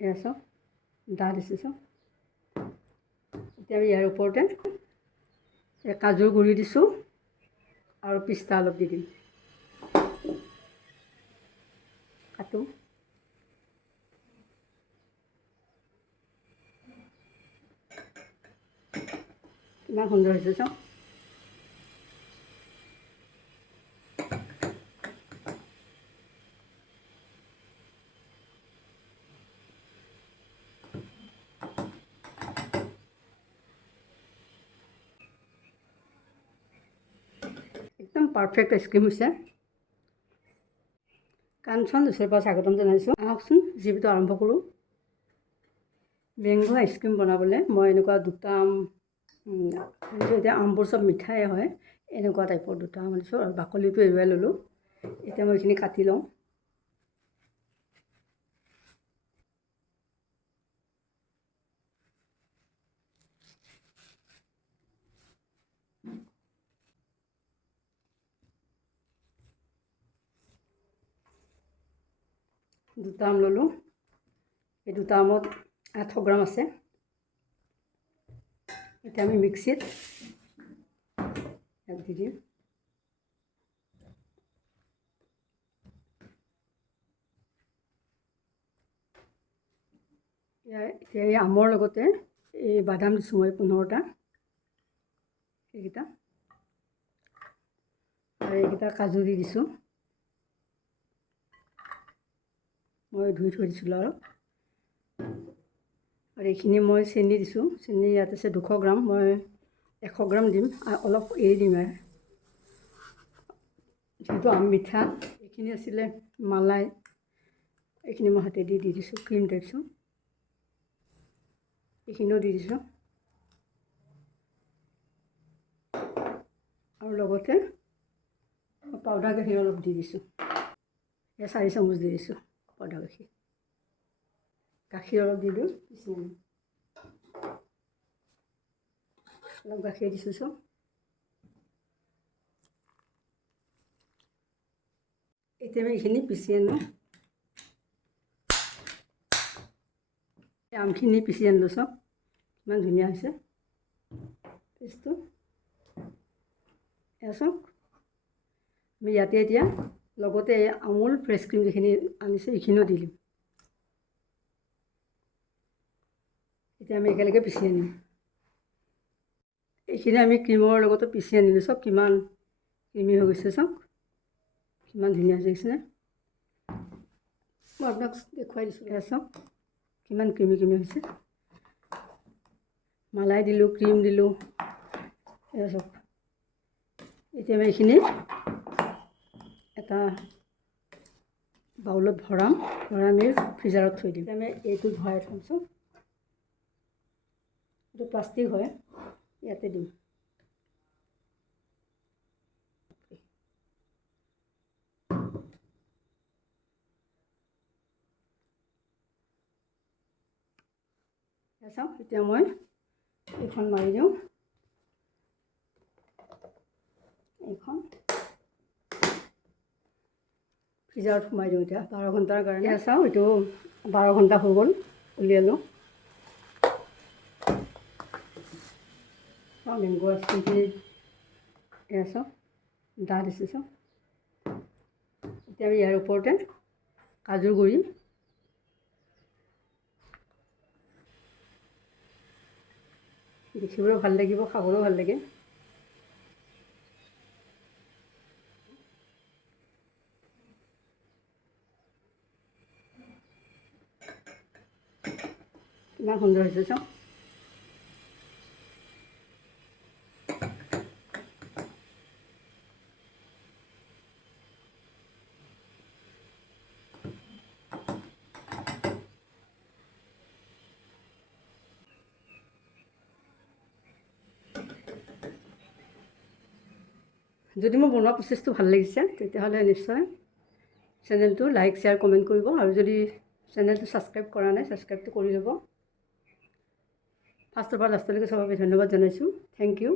এয়া চাওক ডাঠ দিছোঁ চাওক। এতিয়া আমি ইয়াৰ ওপৰতে কাজুৰ গুড়ি দিছোঁ আৰু পিস্তা অলপ দি দিম। কাটো। কিমান সুন্দৰ হৈছে চাওক। একদম পাৰফেক্ট আইচক্ৰীম হৈছে। কাঞ্চন জুচৰ পৰা স্বাগতম জনাইছোঁ। আহকচোন জীৱিটো আৰম্ভ কৰোঁ। মেংগো আইচক্ৰীম বনাবলৈ মই এনেকুৱা দুটা আম এতিয়া আমবোৰ চব মিঠাই হয়, এনেকুৱা টাইপৰ দুটা আম আনিছোঁ আৰু বাকলিটো এৰুৱাই ল'লোঁ। এতিয়া মই এইখিনি কাটি লওঁ। দুটা আম ল'লোঁ। এই দুটা আমত 800 গ্ৰাম আছে। এতিয়া আমি মিক্সিত দি দিম। এতিয়া এই আমৰ লগতে এই বাদাম দিছোঁ মই 15টা। এইকেইটা আৰু এইকেইটা কাজু দি দিছোঁ। মই ধুই থৈ দিছিলোঁ আৰু এইখিনি মই চেনি দিছোঁ। চেনি ইয়াত আছে 200 গ্ৰাম, মই 100 গ্ৰাম দিম আৰু অলপ এৰি দিম। যিহেতু আম মিঠা, এইখিনি আছিলে মালাই, এইখিনি মই হাতেদি দি দিছোঁ। ক্ৰীম দিছোঁ, এইখিনিও দি দিছোঁ আৰু লগতে পাউডাৰ গাখীৰ অলপ দি দিছোঁ। 4 চামুচ দি দিছোঁ পাউডাৰ গাখীৰ। গাখীৰ অলপ দি দিওঁ, অলপ গাখীৰ দিছোঁ চব। এতিয়া আমি এইখিনি পিচি আনো। আমখিনি পিচি আনিলোঁ চব, ইমান ধুনীয়া হৈছে পেষ্টটো। এয়া চাওক, আমি ইয়াতে এতিয়া লগতে আমুল ফ্ৰেছ ক্ৰীম যিখিনি আনিছোঁ এইখিনিও দি দিম। এতিয়া আমি একেলগে পিচি আনিম। এইখিনি আমি ক্ৰীমৰ লগতে পিচি আনিলোঁ চব। কিমান ক্ৰীমি হৈ গৈছে চাওক, কিমান ধুনীয়া হৈছে। মই আপোনাক দেখুৱাই দিছোঁ। এয়া চাওক কিমান ক্ৰীমি ক্ৰীমি হৈছে। মালাই দিলোঁ, ক্ৰীম দিলোঁ। এয়া চাওক। এতিয়া আমি এইখিনি এটা বাউলত ভৰাই আমি ফ্ৰিজাৰত থৈ দিম। আমি এইটো ভৰাই থ'ম চব। এইটো প্লাষ্টিক হয়, ইয়াতে দিম। চাওক, এতিয়া মই এইখন মাৰি দিওঁ। এইখন ফ্ৰিজাৰত সোমাই দিওঁ এতিয়া 12 ঘণ্টাৰ কাৰণে। চাওঁ, এইটো 12 ঘণ্টা হৈ গ'ল, উলিয়ালোঁ। চাওঁ মেংগো আইচক্ৰীমখিনি এয়া চাওক ডাঠ দিছোঁ চাওক। এতিয়া আমি ইয়াৰ ওপৰতে কাজুৰ গুড়ি দেখিবলৈও ভাল লাগিব, খাবলৈও ভাল লাগে। কিমান সুন্দৰ হৈছে চাওক। যদি মোৰ বনোৱা প্ৰচেছটো ভাল লাগিছে তেতিয়াহ'লে নিশ্চয় চেনেলটো লাইক, শ্বেয়াৰ, কমেণ্ট কৰিব। আৰু যদি চেনেলটো ছাবস্ক্ৰাইব কৰা নাই, ছাবস্ক্ৰাইবটো কৰি ল'ব। ফাৰ্ষ্টৰ পৰা লাষ্টলৈকে চাবৰ বাবে ধন্যবাদ জনাইছোঁ। Thank U.